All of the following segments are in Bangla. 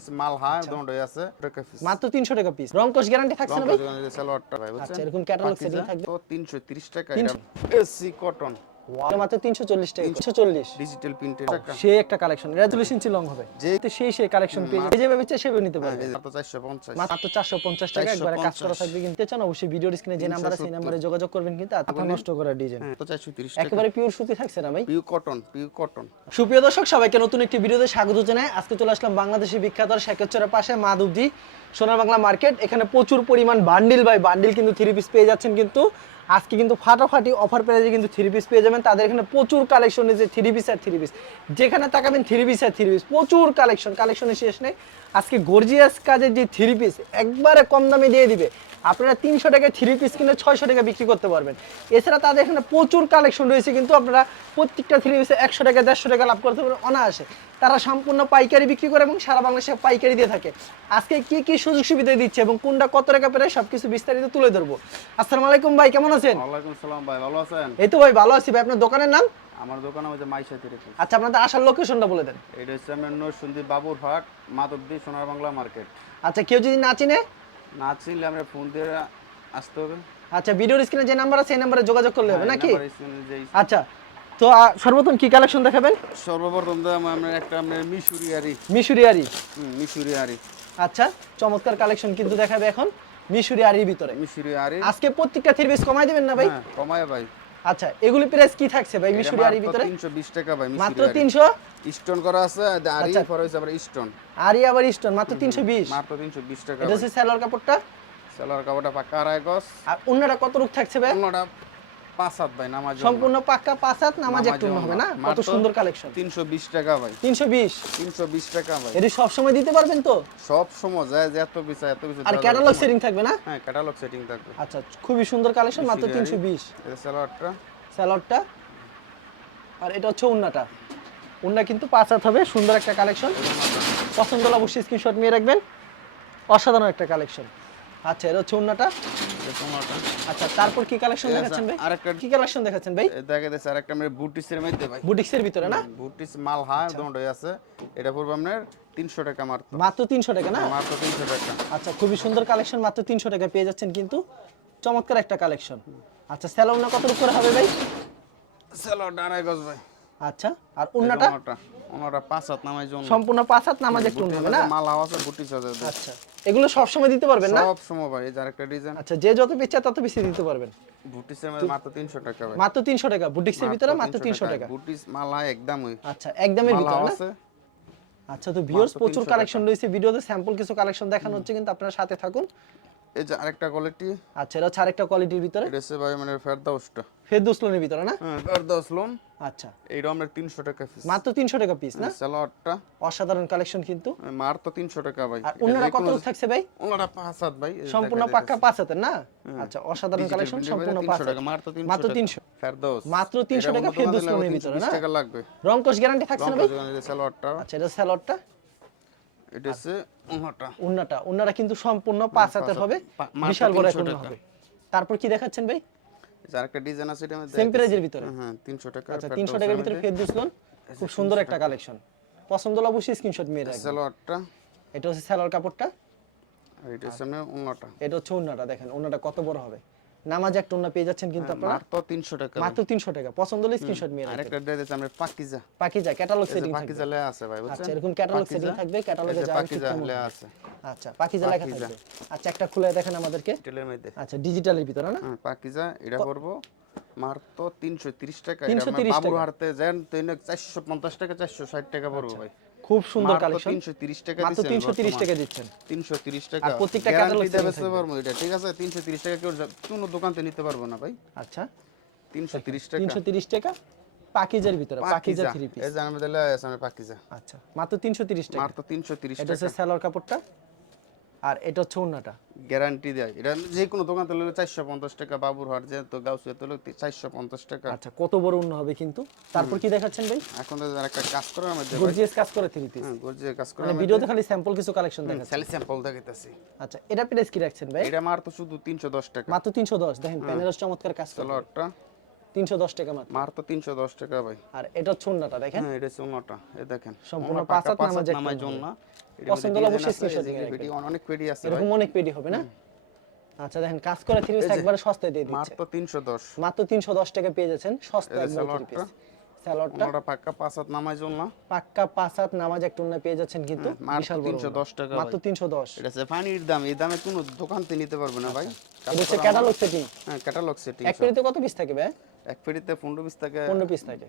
বুটিস মাল হাই দন্ডই আছে টাকা পিস মাত্র তিনশো টাকা পিস রং কোশ গ্যারান্টি থাকছে না ভাই? সালোয়ারটা ভাই বুঝছেন আচ্ছা, এরকম ক্যাটালগ সেটিং থাকবে? তো 330 টাকা এসি কটন মাত্র তিনশো চল্লিশ টাকা। তিনশো চল্লিশ। ডিজিটাল প্রিন্টের সে একটা কালেকশন রেজুলেশন ছিল লং হবে যে- যে সেই সেই কালেকশন পেয়ে যেভাবে ইচ্ছে সেভাবে নিতে পারবে। মাত্র 450 মাত্র চারশো পঞ্চাশ টাকা একবারে কাজ করা থাকবে। কিনতে চান অবশ্যই ভিডিওর স্ক্রিনে যে নাম্বার আছে সেই নাম্বারে যোগাযোগ করবেন কিন্তু মাথা নষ্ট করা ডিজাইন 430 টাকা। একেবারে পিওর সুতি থাকছে না ভাই? পিউ কটন পিউ কটন সুপ্রিয় দর্শক সবাইকে নতুন একটি ভিডিওতে স্বাগত জানাই। আজকে চলে আসলাম বাংলাদেশের বিখ্যাত পাশে মাধবজি সোনার বাংলা মার্কেট। এখানে প্রচুর পরিমাণ বান্ডিল বাই বান্ডিল কিন্তু থ্রি পিস পেয়ে যাচ্ছেন কিন্তু আজকে কিন্তু ফাটাফাটি অফার প্রাইজে কিন্তু থ্রি পিস পেয়ে যাবেন। তাদের এখানে প্রচুর কালেকশন আছে থ্রি পিস আর থ্রি পিস যেখানে তাকাবেন থ্রি পিস আর থ্রি পিস প্রচুর কালেকশন কালেকশনের শেষ নেই। আজকে গর্জিয়াস কাজের যে থ্রি পিস একবারে কম দামে দিয়ে দিবে। আপনারা তিনশো টাকায় থ্রি পিস কিনে ছয়শো টাকা বিক্রি করতে পারবেন। এছাড়া তাদের এখানে প্রচুর কালেকশন রয়েছে কিন্তু আপনারা প্রত্যেকটা থ্রি পিসে একশো টাকা দেড়শো টাকা লাভ করতে পারবেন অনায়াসে। তারা সম্পূর্ণ পাইকারি বিক্রি করে এবং সারা বাংলাদেশে পাইকারি দিয়ে থাকে। আজকে কি কি সুযোগ সুবিধা দিচ্ছে এবং কোনটা কত টাকা পেরে সবকিছু বিস্তারিত তুলে ধরবো। আসসালামু আলাইকুম ভাই কেমন আছেন? ওয়ালাইকুম সালাম ভাই ভালো আছেন? এই তো ভাই ভালো আছি ভাই। আপনার দোকানের নাম? আমার দোকান হচ্ছে মাইশা থ্রি পিস আচ্ছা আপনাদের আসার লোকেশনটা বলে দেন। এটা হচ্ছে আমার নরসিংদী বাবুরহাট মাধবদী সোনার বাংলা মার্কেট। আচ্ছা কেউ যদি না চিনে? না চিনলে আমরা ফোন দিয়ে আসতে হবে। আচ্ছা ভিডিওর স্ক্রিনে যে নাম্বার আছে সেই নাম্বারে যোগাযোগ করলে হবে হ্যাঁ, নাকি? আচ্ছা তো সর্বপ্রথম কি কালেকশন দেখাবেন? সর্বপ্রথম তো আমরা একটা আমরা মিশুরিয়ারি। মিশুরিয়ারি। হুম, মিশুরিয়ারি। আচ্ছা চমৎকার কালেকশন কিন্তু দেখাবে এখন মিশুরি আরির ভিতরে। আরি আজকে প্রত্যেকটা থ্রি পিস কমাই দিবেন না ভাই? হ্যাঁ কমায় ভাই। আচ্ছা এগুলি প্রাইস কি থাকছে ভাই মিশুরি আরির ভিতরে? তিনশো বিশ টাকা ভাই মাত্র মিশুরিয়ারি তিনশো? স্টোন করা আছে আরি ফর হচ্ছে আবার স্টোন। আরি আবার স্টোন মাত্র তিনশো বিশ? মাত্র তিনশো বিশ টাকা এটা হচ্ছে কাপড়টা? সেলর কাপড়টা পাকা আড়াই গজ। আর অন্যটা কত রূপ থাকছে ভাই? অন্যটা পাঁচ হাত ভাই নামাজ সম্পূর্ণ পাক্কা পাঁচ হাত নামাজ একটু হবে না? কত সুন্দর কালেকশন তিনশো বিশ টাকা ভাই। তিনশো বিশ? তিনশো বিশ টাকা ভাই। এটি সবসময় দিতে পারবেন তো? সব সময় যায় যে এত পিস এত পিস আর ক্যাটালগ সেটিং থাকবে না? হ্যাঁ ক্যাটালগ সেটিং থাকবে। আচ্ছা খুবই সুন্দর কালেকশন মাত্র মিশুরি তিনশো আরি। বিশ এটা সেলারটা স্যালাডটা আর এটা হচ্ছে উন্নাটা। উন্না কিন্তু পাঁচ হাত হবে সুন্দর একটা কালেকশন পছন্দ হলে অবশ্যই স্ক্রিনশট নিয়ে রাখবেন। অসাধারণ একটা কালেকশন আচ্ছা এটা হচ্ছে উন্নাটা। আচ্ছা তারপর কি কালেকশন দেখাচ্ছেন ভাই? আরেকটা কি কালেকশন দেখাচ্ছেন ভাই? দেখা যাচ্ছে আরেকটা আমরা বুটিসের মধ্যে ভাই। বুটিক্সের ভিতরে না? বুটিস মাল হাই দন্ডই আছে। এটা পড়বে আপনার তিনশো টাকা মাত্র। মাত্র তিনশো টাকা না? মাত্র তিনশো টাকা। আচ্ছা খুবই সুন্দর কালেকশন মাত্র তিনশো টাকা পেয়ে যাচ্ছেন কিন্তু চমৎকার একটা কালেকশন আচ্ছা স্যালোনা কত করে হবে ভাই? সেলারটা আড়াই গজ ভাই। আচ্ছা আর উন্নাটা? ওনাটা পাঁচ হাত নামাই জন্য সম্পূর্ণ পাঁচ হাত নামাজ একটু না? মাল আছে আছে। আচ্ছা। এগুলো সব সময় দিতে পারবেন না? সব সময় ভাই যার একটা ডিজাইন আচ্ছা যে যত বেচা তত বেশি দিতে পারবেন। বুটিসের মধ্যে মাত্র তিনশো টাকা ভাই। মাত্র তিনশো টাকা বুটিক্সের ভিতরে মাত্র তিনশো টাকা। বুটিস মালা একদম আচ্ছা একদমের ভিতরে না? আচ্ছা তো ভিউয়ার্স প্রচুর কালেকশন রয়েছে ভিডিওতে স্যাম্পল কিছু কালেকশন দেখানো হচ্ছে কিন্তু আপনারা সাথে থাকুন। এই যে আরেকটা কোয়ালিটি আচ্ছা এটা হচ্ছে আরেকটা কোয়ালিটির ভিতরে? এটা হচ্ছে ভাই মানে ফেরদাউসটা ফেরদৌসলোনের ভিতরে না? হ্যাঁ ফেরদাউস লোন আচ্ছা। এইটা আমরা তিনশো টাকা পিস মাত্র তিনশো টাকা পিস না? সালোয়ারটা অসাধারণ কালেকশন কিন্তু। মার তো তিনশো টাকা ভাই। আর অন্যরা কত থাকছে ভাই? ওনারা পাঁচ হাত ভাই সম্পূর্ণ পাক্কা যাচ্ছে। পাঁচ হাতের না? আচ্ছা অসাধারণ কালেকশন সম্পূর্ণ মধ্যে পাঁচ 300 টাকা, মাত্র 300 মাত্র তিনশো। ফেরদৌস মাত্র 300 টাকা লোনের ভিতরে না? টাকা লাগবে। রংকশ গ্যারান্টি থাকছে না ভাই? সালোয়ারটা আচ্ছা এটা স্যালোয়ারটা এটা হচ্ছে ওনাটা উন্নাটা। উন্নাটা কিন্তু সম্পূর্ণ পাঁচ হাতের হবে বিশাল বড় একটা হবে। তারপর কি দেখাচ্ছেন ভাই? আরেকটা ডিজাইন আছে এটা সেম প্রাইজের ভিতরে। হ্যাঁ 300 টাকা আচ্ছা তিনশো টাকার ভিতরে খুব সুন্দর একটা কালেকশন পছন্দ হলে অবশ্যই স্ক্রিনশট নিয়ে রাখবেন। সালোয়ারটা। এটা হচ্ছে স্যালোয়ার কাপড়টা। আর এটা হচ্ছে আপনার ওনাটা এটা হচ্ছে উন্নাটা দেখেন উন্নাটা কত বড় হবে। নামাজ এক উন্না পেয়ে যাচ্ছেন কিন্তু আপনারা। মাত্র 300 টাকা। মাত্র তিনশো টাকা। পছন্দ হলে স্ক্রিনশট নিয়ে রাখবেন আরেকটা দিয়ে দিচ্ছে আমরা পাকিজা। পাকিজা ক্যাটালগ সেটিং পাকিজা লে আছে ভাই বুঝছেন? আচ্ছা এরকম ক্যাটালগ সেটিং থাকবে ক্যাটালগে যে পাকিজা লে আছে। আচ্ছা পাকিজা লেখা থাকবে। আচ্ছা একটা খুলে দেখেন আমাদেরকে। টেলের মধ্যে। আচ্ছা ডিজিটালের ভিতরে না? হ্যাঁ পাকিজা এটা করব মাত্র 330 টাকা 330 বাবুর টাকা। হারতে যান তো এনে 450 টাকা 460 টাকা পড়বে ভাই। খুব সুন্দর কালেকশন। 330 টাকা মাত্র তিনশো তিরিশ বর্তমান। টাকা দিচ্ছেন। 330 টাকা। আর প্রত্যেকটা ক্যাটালগ দিতে পারব এটা ঠিক আছে? 330 টাকা কেউ কোন কোনো দোকান থেকে নিতে পারব না ভাই। আচ্ছা। 330 টাকা। তিনশো তিরিশ টাকা পাকিজার ভিতরে পাকিজা। থ্রি পিস এই যে আমাদের আছে আমাদের পাকিজা। আচ্ছা মাত্র তিনশো তিরিশ টাকা। মাত্র 330 এটা টাকা। হচ্ছে স্যালোয়ার কাপড়টা। আর এটা হচ্ছে উন্নাটা গ্যারান্টি দেয়। এটা যে কোনো দোকান থেকে নিলে 450 টাকা বাবুর হাট যে তো গাউসিয়া তো 450 টাকা। আচ্ছা কত বড় উন্ন হবে কিন্তু? তারপর কি দেখাচ্ছেন ভাই? এখন তো একটা কাজ করে আমাদের গর্জিয়াস কাজ করে থ্রি পিস হ্যাঁ গর্জিয়া কাজ করে মানে ভিডিওতে খালি স্যাম্পল কিছু কালেকশন দেখাচ্ছে স্যালি স্যাম্পল দেখাইতেছি। আচ্ছা এটা প্রাইস কি রাখছেন ভাই? এটা মার তো শুধু 310 টাকা। মাত্র তিনশো দশ দেখেন প্যানেলের চমৎকার কাজ করে। তিনশো দশ টাকা মাত্র। মার তো 310 টাকা ভাই। আর এটা হচ্ছে দেখেন। হ্যাঁ এটা হচ্ছে ওনাটা এই দেখেন সম্পূর্ণ ওনা পাঁচ পাকা হাত পাঁচ নামাজ হাত একটা নামাজ হবে। জন্য পছন্দ হলে অবশ্যই স্ক্রিনশট নিয়ে রাখবেন অনেক পেটি আছে এরকম অনেক পেডি হবে না? আচ্ছা দেখেন কাজ করা থ্রি পিস একবারে সস্তায় দিয়ে দিচ্ছে। মাত্র তিনশো দশ। মাত্র তিনশো দশ টাকা পেয়ে যাচ্ছেন সস্তা এই যে একবার থ্রি পিস সালোয়ারটা। ওটা পাক্কা পাঁচ হাত নামাই জন্য পাক্কা পাঁচ হাত নামাজ এক টুন্না পেয়ে যাচ্ছেন কিন্তু বিশাল বড় 310 টাকা মাত্র ভাই। তিনশো দশ। এটা হচ্ছে পানির দাম এই দামে কোনো দোকান থেকে নিতে পারবে না ভাই। এটা হচ্ছে ক্যাটালগ সেটিং হ্যাঁ ক্যাটালগ সেটিং এক পেটিতে কত পিস থাকে ভাই? এক পেটিতে পনেরো পিস থাকে। পনেরো পিস থাকে।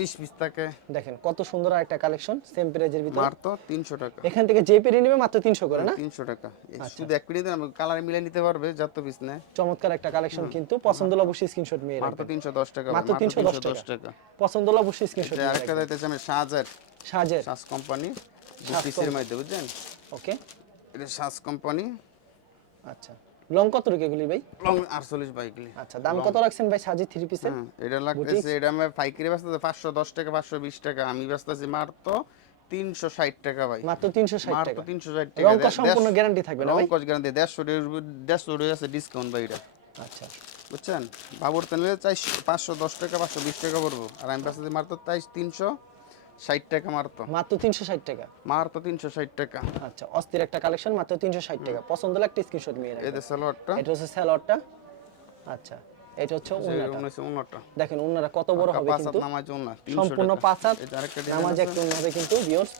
বিশ পিস থাকে। দেখেন কত সুন্দর একটা কালেকশন সেম প্রাইজের ভিতরে। মাত্র তিনশো টাকা। এখান থেকে যে পেরি নেবে মাত্র তিনশো করে না? তিনশো টাকা। এই আচ্ছা। শুধু এক পেটিতে কালার মিলে নিতে পারবে যত পিস নেয়। চমৎকার একটা কালেকশন কিন্তু পছন্দ হলে অবশ্যই স্ক্রিনশট নিয়ে মাত্র রাখবেন। তিনশো দশ টাকা মাত্র মাত্র 310 টাকা। পছন্দ হলে অবশ্যই স্ক্রিনশট নিয়ে আরেকটা দিতেছে আমি সাজের সাজের সাজ কোম্পানি দু পিসের মধ্যে বুঝছেন ওকে এটা সাজ কোম্পানি আচ্ছা। লং কত রেখে ভাই? লং আটচল্লিশ বাইকলি আচ্ছা দাম কত রাখছেন ভাই সাজি থ্রি পিসের হ্যাঁ এটা লাগতেছে এটা আমি পাইকারি বেচতেছে পাঁচশো দশ টাকা পাঁচশো বিশ টাকা। আমি মাত্র তিনশো ষাট টাকা ভাই মাত্র তিনশো ষাট মাত্র টাকা। তিনশো ষাট রং টাকা কস সম্পূর্ণ গ্যারান্টি থাকবে না ভাই? গ্যারান্টি দেড়শো দেড়শো আছে ডিসকাউন্ট ভাই এটা। আচ্ছা। বুঝছেন? বাবুর তেলে চাই পাঁচশো দশ টাকা পাঁচশো বিশ টাকা পড়ব। আর আমি বেচতেছি মাত্র তাই তিনশো ষাট টাকা মাত্র মাত্র তিনশো ষাট টাকা। মাত্র তিনশো ষাট টাকা। আচ্ছা অস্থির একটা কালেকশন মাত্র তিনশো ষাট টাকা। পছন্দ একটা স্ক্রিনশট নিয়ে রাখবেন। এদের সালোয়ারটা। এটা হচ্ছে স্যালোয়ারটা আচ্ছা এটা হচ্ছে উন্নাটা। দেখেন উন্নারা কত বড় হবে কিন্তু। সম্পূর্ণ পাঁচ হাত এটা আরেকটা design নামাজ একটা উন্না হবে কিন্তু ভিউয়ার্স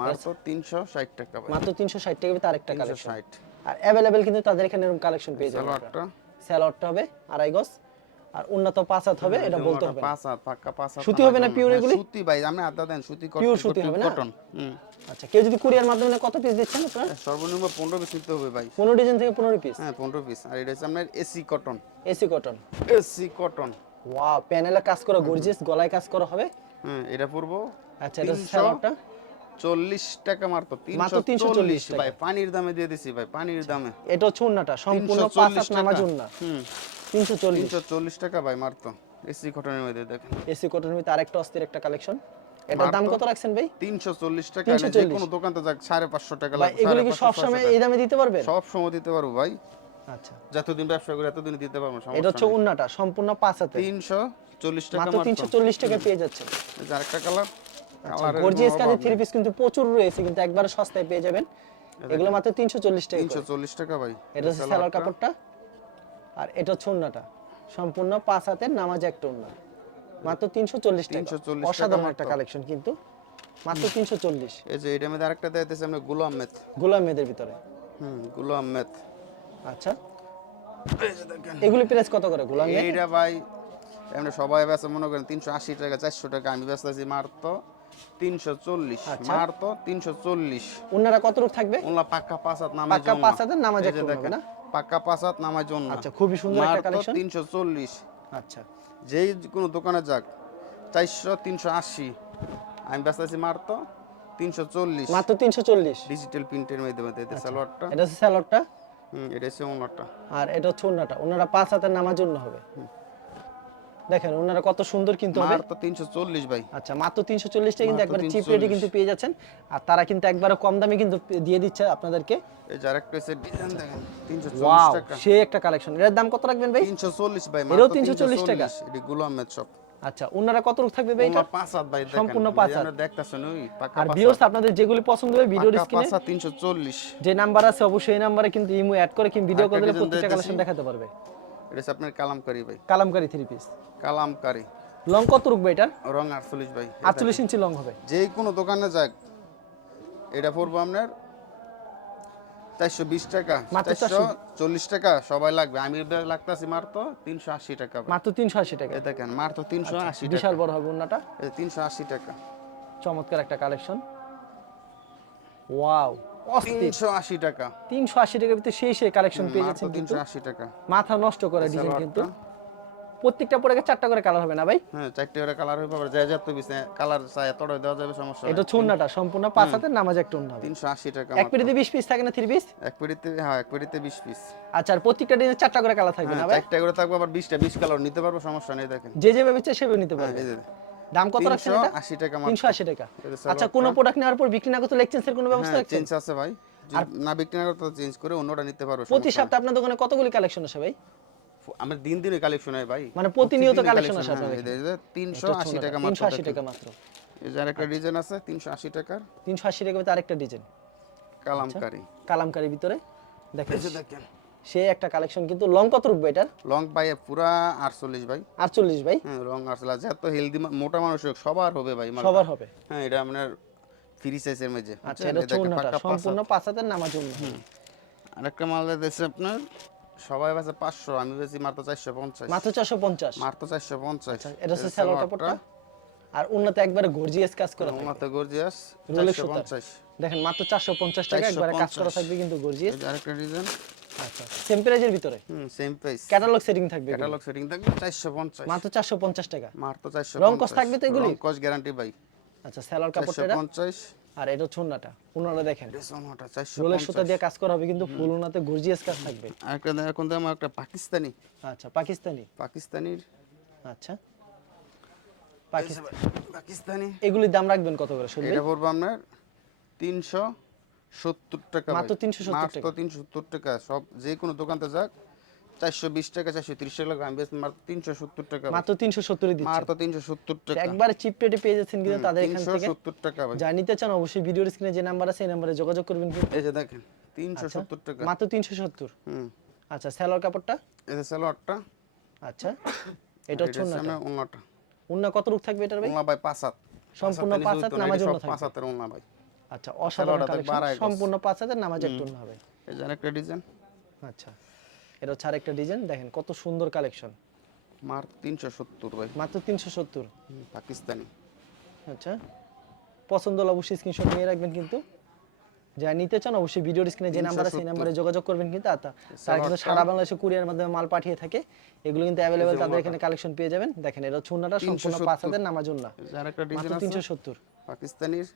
মাত্র তিনশো ষাট টাকা মাত্র তিনশো ষাট টাকা ভিতরে আরেকটা কালেকশন আর অ্যাভেলেবেল কিন্তু তাদের এখানে এরকম কালেকশন পেয়ে যাবেন সালোয়ারটা হবে আড়াই গজ। আর উন্নত হবে এটা বলতে হবে। পাক্কা সুতি হবে না pure হ্যাঁ, এগুলি? সুতি ভাই আপনি আদা দেন সুতি Pure সুতি হবে না? কটন আচ্ছা কেউ যদি কুরিয়ার মাধ্যমে কত পিস দিচ্ছেন আপনারা? সর্বনিম্ন পনেরো পিস নিতে হবে ভাই। পনেরো ডিজাইন থেকে পনেরো পিস হ্যাঁ পনেরো পিস আর এটা হচ্ছে আপনার AC cotton AC cotton AC cotton wow প্যানেলে কাজ করা গর্জিয়াস গলায় কাজ করা হবে? হ্যাঁ এটা পড়ব আচ্ছা এটা তিনশো স্যালোয়ারটা চল্লিশ টাকা মাত্র মাত্র 340 চল্লিশ ভাই পানির দামে দিয়ে দিছি ভাই পানির দামে। এটা হচ্ছে উন্নাটা সম্পূর্ণ 340 পাঁচ নামাজ উন্না। হুম। তিনশো চল্লিশ। তিনশো চল্লিশ টাকা ভাই মাত্র। এসি কটনের মধ্যে দেখেন। এসি কটনের ভিতরে আরেকটা অস্থির একটা কালেকশন এটার দাম কত রাখছেন ভাই? তিনশো চল্লিশ টাকা। 340 যে কোনো দোকানতে যাক সাড়ে পাঁচশো টাকা লাগবে এগুলো কি সবসময় ছয়শো এই দামে দিতে পারবেন? সব সময় দিতে পারব ভাই। আচ্ছা। যতদিন ব্যবসা করি এতদিন দিতে পারব এটা হচ্ছে উন্নাটা সম্পূর্ণ পাঁচ হাতে তিনশো চল্লিশ টাকা মাত্র মাত্র। তিনশো চল্লিশ টাকা পেয়ে যাচ্ছেন। আরেকটা কালার গর্জিয়াস কোনো থ্রি পিস কিন্তু প্রচুর রয়েছে কিন্তু একবারে সস্তায় পেয়ে যাবেন। এগুলো মাত্র তিনশো চল্লিশ টাকা তিনশো করে। চল্লিশ টাকা ভাই। এটা হচ্ছে সালোয়ার কাপড়টা। আর এটা হচ্ছে সম্পূর্ণ পাঁচ হাতের নামাজ একটা উন্না মাত্র তিনশো চল্লিশ টাকা। 340 অসাধারণ একটা কালেকশন কিন্তু। মাত্র তিনশো চল্লিশ। এই যে এটার মধ্যে আরেকটা দিতেছে আমরা গুলাম মেথ গোলাম মেয়েদের ভিতরে। হুম গুলাম মেথ আচ্ছা। এগুলি প্রাইস কত করে গোলাম এইটা ভাই এমনি সবাই বেচে মনে করেন তিনশো আশি টাকা চারশো টাকা। আমি ব্যস্ত আছি মাত্র তিনশো চল্লিশ। আচ্ছা। মাত্র তিনশো চল্লিশ। উন্নারা কত রূপ থাকবে? ওনলা পাক্কা পাঁচ হাত নামাজ পাক্কা পাঁচ হাতের নামাজ না? পাক্কা পাসাত নামার জন্য। আচ্ছা, খুবই সুন্দর একটা কালেকশন 340 আচ্ছা। যেই কোনো দোকানে যাক চারশো তিনশো আশি। আমি ব্যস্ত আছি মাত্র তিনশো চল্লিশ। মাত্র তিনশো চল্লিশ? ডিজিটাল প্রিন্টের মাধ্যমে দিতে সালোয়ারটা এটা সালোয়ারটা হুম এটা হচ্ছে ওনারটা আর এটা হচ্ছে উন্নাটা উন্নারা পাঁচ হাতের নামার জন্য হবে। দেখেন উন্নারা কত সুন্দর কিন্তু হবে। মাত্র তিনশো চল্লিশ ভাই। আচ্ছা মাত্র তিনশো চল্লিশ টাকা কিন্তু একবার চিপ রেটে কিন্তু পেয়ে যাচ্ছেন। আর তারা কিন্তু একবারে কম দামে কিন্তু দিয়ে দিচ্ছে আপনাদেরকে। এই যে আরেকটা হচ্ছে ডিজাইন দেখেন তিনশো চল্লিশ ওয়াও টাকা। সে একটা কালেকশন এর দাম কত রাখবেন ভাই? তিনশো চল্লিশ ভাই মাত্র 340 টাকা? এটি গুলাম মেদ সব আচ্ছা উন্নারা কত থাকবে ভাই এটা ওনার পাঁচ হাত ভাই দেখেন। সম্পূর্ণ পাঁচ হাত। দেখতাছেন ওই পাকা আর ভিউয়ার্স আপনাদের যেগুলি পছন্দ হবে ভিডিওর স্ক্রিনে পাঁচ হাত তিনশো চল্লিশ। যে নাম্বার আছে অবশ্যই এই নাম্বারে কিন্তু ইমো অ্যাড করে কিংবা ভিডিও করে দিলে প্রত্যেকটা কালেকশন দেখাতে পারবে। এটা হচ্ছে আপনার কালামকারি ভাই। Kalamkari three piece kalamkari. Long কত ভাই এটার? রং আটচল্লিশ ভাই। আটচল্লিশ ইঞ্চি লং হবে। যে কোনো দোকানে যাক এটা পড়ব আপনার চারশো বিশ টাকা। চারশো চল্লিশ টাকা সবাই লাগবে। আমি লাগতেছি মাত্র তিনশো আশি টাকা মাত্র তিনশো আশি টাকা। দেখেন মাত্র তিনশো আশি টাকা। বিশাল বড় হবে উন্নাটা তিনশো আশি টাকা। চমৎকার একটা কালেকশন। ওয়াও। অস্থির। তিনশো আশি টাকা। তিনশো আশি টাকার ভিতরে সেই সেই কালেকশন পেয়ে যাচ্ছেন কিন্তু। তিনশো আশি টাকা। মাথা নষ্ট করে ডিজাইন কিন্তু। প্রত্যেকটা পরে চারটা করে কালার হবে না ভাই? হ্যাঁ চারটে করে কালার হয়ে পাবে যায় যত বিছে কালার চাই এত দেওয়া যাবে সমস্যা এটা হচ্ছে সম্পূর্ণ পাঁচ হাতের নামাজ একটা টাকা এক পেটিতে বিশ পিস থাকে না থ্রি পিস এক পেটিতে হ্যাঁ এক পেটিতে বিশ পিস আচ্ছা আর প্রত্যেকটা ডিজাইন চারটা করে কালার থাকবে না হ্যাঁ ভাই? চারটে করে থাকবে আবার বিশটা বিশ কালার নিতে পারব সমস্যা নেই দেখেন। যে যেভাবে চাই সেভাবে নিতে হ্যাঁ, পারবে। দাম কত রাখছেন এটা? আশি টাকা মাত্র। তিনশো আশি টাকা। এটা আচ্ছা কোনো প্রোডাক্ট নেওয়ার পর বিক্রি না করতে লেকচেন্সের কোনো ব্যবস্থা হ্যাঁ রাখছেন চেঞ্জ আছে ভাই। না বিক্রি না করতে চেঞ্জ করে অন্যটা নিতে পারবে প্রতি সপ্তাহে আপনার দোকানে কতগুলি কালেকশন আসে ভাই? আমার দিন দিনে কালেকশন হয় ভাই। মানে প্রতিনিয়ত collection, আসে হ্যাঁ, আপনাদের এই যে তিনশো আশি টাকা তিনশো মাত্র আশি দেখেন। টাকা মাত্র। এই যে আরেকটা ডিজাইন আছে তিনশো আশি টাকার। তিনশো আশি টাকা ভিতরে আরেকটা ডিজাইন কালামকারি। কালামকারির ভিতরে। দেখেন। দেখেন। সে একটা কালেকশন কিন্তু লং কত রূপবে এটার? লং পাই পুরা আটচল্লিশ ভাই। আটচল্লিশ ভাই? হ্যাঁ লং আটচল্লিশ। যত হেলদি মোটা মানুষ সবার হবে ভাই সবার হবে। হ্যাঁ এটা আপনার ফ্রি সাইজের মেঝে আচ্ছা এটা চৌনাটা সম্পূর্ণ পাঁচ হাতের নামাজ জন্য আরেকটা মাল দিয়েছে আপনার সবাই বেছে পাঁচশো আমি বেশি মাত্র চারশো পঞ্চাশ। মাত্র চারশো পঞ্চাশ? মাত্র চারশো পঞ্চাশ। আচ্ছা, এটা হচ্ছে স্যালোয়ার কাপড়টা আর উন্নত একবারে গর্জিয়াস কাজ করা থাকে। মাত্র গর্জিয়াস রোলের চারশো সুতা। পঞ্চাশ। দেখেন মাত্র চারশো পঞ্চাশ টাকা একবারে কাজ করা থাকবে কিন্তু গর্জিয়াস আরেকটা ডিজাইন আচ্ছা। সেম প্রাইজের ভিতরে? হুম সেম প্রাইস ক্যাটালগ সেটিং থাকবে ক্যাটালগ সেটিং থাকবে চারশো পঞ্চাশ। মাত্র চারশো পঞ্চাশ টাকা? মাত্র চারশো রং কস থাকবে তো এগুলি? কস গ্যারান্টি ভাই। আচ্ছা স্যালোয়ার কাপড়টা চারশো এটা। পঞ্চাশ। আর এটা ছন্নাটা উনারা দেখেন। রেশমটা চারশো রোলের সুতা দিয়ে কাজ করা হবে কিন্তু ফুল উনাতে গর্জিয়াস কাজ থাকবে। দেখ- এখন আমার একটা পাকিস্তানি। আচ্ছা পাকিস্তানি? পাকিস্তানির। আচ্ছা। পাকিস্তানি। এগুলির দাম রাখবেন কত করে? শুনবেন। এটা পড়বে আপনার তিনশো সত্তর টাকা মাত্র ভাই। 370 মাত্র তিনশো সত্তর টাকা। সব যে কোনো দোকানতে যাক চারশো বিশ টাকা চারশো তিরিশ টাকা আমি বেশ মাত্র তিনশো সত্তর টাকা মাত্র তিনশো সত্তরে মাত্র তিনশো সত্তর টাকা। একবারে চিপ রেটে পেয়ে যাচ্ছেন কিন্তু তাদের এখান থেকে। সত্তর টাকা যা নিতে চান অবশ্যই ভিডিওর স্ক্রিনে যে নাম্বার আছে এই নাম্বারে যোগাযোগ করবেন এই যে দেখেন তিনশো সত্তর টাকা। মাত্র তিনশো সত্তর। হুম। আচ্ছা স্যালোয়ার কাপড়টা? এই যে সালোয়ারটা। আচ্ছা এটা হচ্ছে উন্নাটা। উন্না কত রূপ থাকবে এটার ভাই? ভাই পাঁচ হাত। সম্পূর্ণ পাঁচ হাত নামাজ এটা পাঁচ হাতের ভাই। আচ্ছা অসাধারণ কালেকশন সম্পূর্ণ নামাজ হবে। এই যে আরেকটা ডিজাইন আচ্ছা এটা হচ্ছে আরেকটা ডিজাইন দেখেন কত সুন্দর কালেকশন ভাই। মাত্র সত্তর। হুম, পাকিস্তানি। আচ্ছা পছন্দ হলে অবশ্যই স্ক্রিনশট নিয়ে রাখবেন কিন্তু। যা নিতে চান অবশ্যই ভিডিওর স্ক্রিনে যে নাম্বার আছে সেই নাম্বারে যোগাযোগ করবেন কিন্তু। আর তা- তারা কিন্তু সারা বাংলাদেশে কুরিয়ার মাধ্যমে মাল পাঠিয়ে থাকে। এগুলো কিন্তু অ্যাভেলেবেল তাদের এখানে কালেকশন পেয়ে যাবেন। দেখেন এটা ছুনাটা সম্পূর্ণ 370 পাঁচ হাতের নামাজ উন্না এই যে আরেকটা ডিজাইন আছে। তিনশো সত্তর। পাকিস্তানির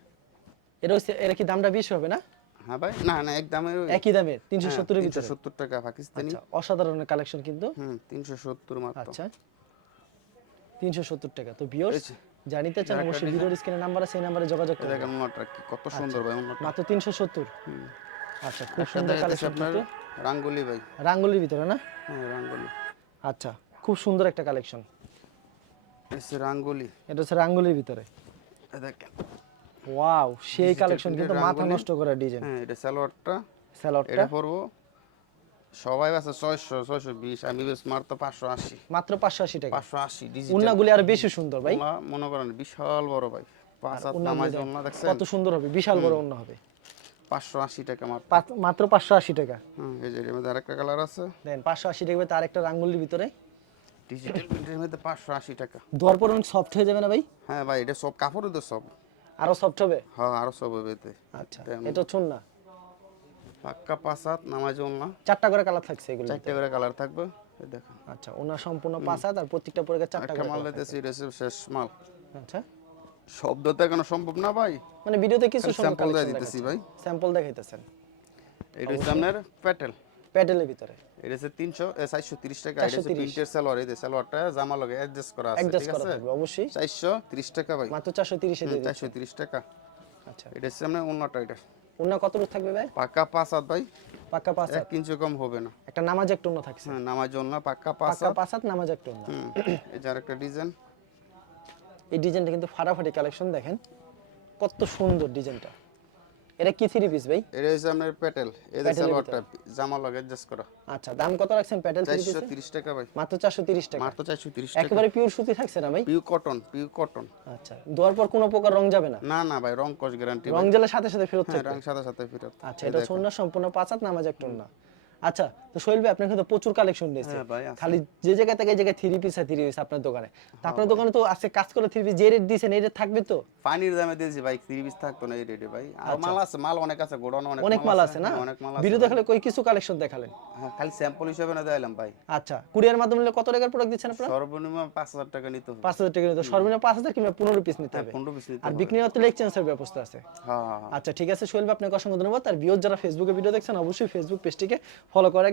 এটা হচ্ছে এটা কি দামটা বেশি হবে না? হ্যাঁ ভাই না না একদমই একই দামের তিনশো সত্তরের তিনশো ভিতরে। সত্তর টাকা পাকিস্তানি। আচ্ছা অসাধারণ কালেকশন কিন্তু। হুম তিনশো সত্তর মাত্র। আচ্ছা তিনশো সত্তর টাকা। তো ভিউয়ার্স জানিতে চান অবশ্যই ভিডিওর স্ক্রিনে নাম্বার আছে সেই নাম্বারে যোগাযোগ এই করবেন। দেখেন কি কত সুন্দর ভাই ওনাটা মাত্র তিনশো সত্তর। আচ্ছা খুব সুন্দর কালেকশন আপনার কিন্তু। রাঙ্গুলি ভাই। রাঙ্গুলির ভিতরে না? হ্যাঁ রাঙ্গুলি। আচ্ছা খুব সুন্দর একটা কালেকশন এসে রাঙ্গুলি। এটা হচ্ছে রাঙ্গুলির ভিতরে। দেখেন। ওয়াও সেই কালেকশন কিন্তু মাথা নষ্ট করা ডিজাইন হ্যাঁ এটা সালোয়ারটা স্যালোডটা এটা পড়ব সবাই আছে ছয়শো ছয়শো বিশ আমি বেশ মাত্র পাঁচশো আশি। মাত্র পাঁচশো আশি টাকা। পাঁচশো আশি ডিজিটাল উন্নাগুলি আরও বেশি সুন্দর ভাই। মনে করেন বিশাল বড় ভাই। পাঁচ হাত নামাজ ওনা দেখছেন? কত সুন্দর হবে বিশাল বড় উন্না হবে। পাঁচশো আশি টাকা মাত্র। মাত্র পাঁচশো আশি টাকা। হুম এই যে এর মধ্যে আরেকটা কালার আছে। দেন পাঁচশো আশি টাকা তার একটা রাঙ্গুলির ভিতরে। ডিজিটাল প্রিন্টের মধ্যে পাঁচশো আশি টাকা। ধোয়ার পর সফট হয়ে যাবে না ভাই? হ্যাঁ ভাই এটা সব কাপড়ই তো সব আরও সফট হবে? হ্যাঁ আরও সব হবে এতে। আচ্ছা এটা শুন না। পাক্কা পাঁচ হাত নামাজ ওনা চারটা করে কালার থাকছে এগুলো চারটে করে কালার থাকবে এই দেখেন। আচ্ছা ওনার সম্পূর্ণ পাঁচ হাত আর প্রত্যেকটা পরে চারটা করে মাল দিতেছি এটা শেষ মাল। আচ্ছা। শব্দ দেখানো সম্ভব না ভাই। মানে ভিডিওতে কিছু কালেকশন দিতেছি ভাই। স্যাম্পল দেখাইতেছেন। এটা হচ্ছে আপনার প্যাটেল প্যাডেলের ভিতরে। এটা হচ্ছে তিনশো চারশো তিরিশ টাকা এটা হচ্ছে 430 প্রিন্টের সালোয়ার এই সালোয়ারটা জামা লগে অ্যাডজাস্ট করা আছে ঠিক আছে? অবশ্যই। চারশো তিরিশ টাকা ভাই। মাত্র চারশো তিরিশে দিয়ে দিচ্ছি। চারশো তিরিশ টাকা। আচ্ছা। এটা হচ্ছে আপনার অন্যটা এটা। ওনা কত রূপ থাকবে ভাই? পাক্কা পাঁচ হাত ভাই। পাক্কা পাঁচ হাত এক ইঞ্চি কম হবে না। একটা নামাজ একটা ওনা থাকছে। হ্যাঁ নামাজ জন্য পাক্কা পাঁচ পাক্কা হাত পাঁচ নামাজ একটা হুম এই যে আরেকটা ডিজাইন। এই ডিজাইনটা কিন্তু ফাটাফাটি কালেকশন দেখেন। কত সুন্দর ডিজাইনটা। এটা কি থ্রি পিস ভাই? এটা হইছে আপনার প্যাটেল প্যাটেলের সালোয়ারটা জামা লগে অ্যাডজাস্ট করা। আচ্ছা দাম কত রাখছেন প্যাটেল থ্রি চারশো পিস তিরিশ টাকা ভাই। মাত্র চারশো তিরিশ টাকা। মাত্র চারশো তিরিশ টাকা। একেবারে পিওর সুতি থাকছে না ভাই? পিওর কটন পিওর কটন আচ্ছা দোয়ার পর কোনো প্রকার রং যাবে না? না না ভাই রং কস গ্যারান্টি রং জেলার সাথে সাথে ফেরত হ্যাঁ থাকবে। রং সাথে সাথে ফেরত। আচ্ছা এটা সোনা সম্পূর্ণ পাঁচ হাত নামাজ একটা না আচ্ছা তো সোহেল ভাই আপনার প্রচুর কালেকশন হ্যাঁ আছে। খালি যে জায়গা থেকে জায়গায় থ্রি পিস আর থ্রি পিস আপনার দোকানে। তো আপনার দোকানে তো আজকে কাজ করে থ্রি পিস যে রেট দিয়েছেন এই রেট থাকবে তো? পানির দামে দিয়েছি ভাই থ্রি পিস থাকতো না এই রেটে ভাই। আর মাল আছে মাল অনেক আছে গোডাউন অনেক আচ্ছা। অনেক মাল আছে। না? হ্যাঁ, অনেক মাল আছে ভিডিও দেখালে কই কিছু কালেকশন দেখালেন? হ্যাঁ, খালি স্যাম্পল হিসেবে না দিলাম ভাই। আচ্ছা কুরিয়ার মাধ্যমে নিলে কত টাকার প্রোডাক্ট দিচ্ছেন আপনারা? সর্বনিম্ন পাঁচ হাজার টাকা নিতে হবে। পাঁচ হাজার টাকা নিতে সর্বনিম্ন পাঁচ হাজার কিংবা পনেরো পিস নিতে হবে। পনেরো পিস নিতে আর বিক্রি হতে ব্যবস্থা আছে। হ্যাঁ হ্যাঁ, হ্যাঁ। আচ্ছা ঠিক আছে সোহেল ভাই আপনাকে অসংখ্য ধন্যবাদ। আর বিয়োজ যারা ফেসবুকে ভিডিও দেখছেন অবশ্যই ফেসবুক পেজটিকে ফলো করে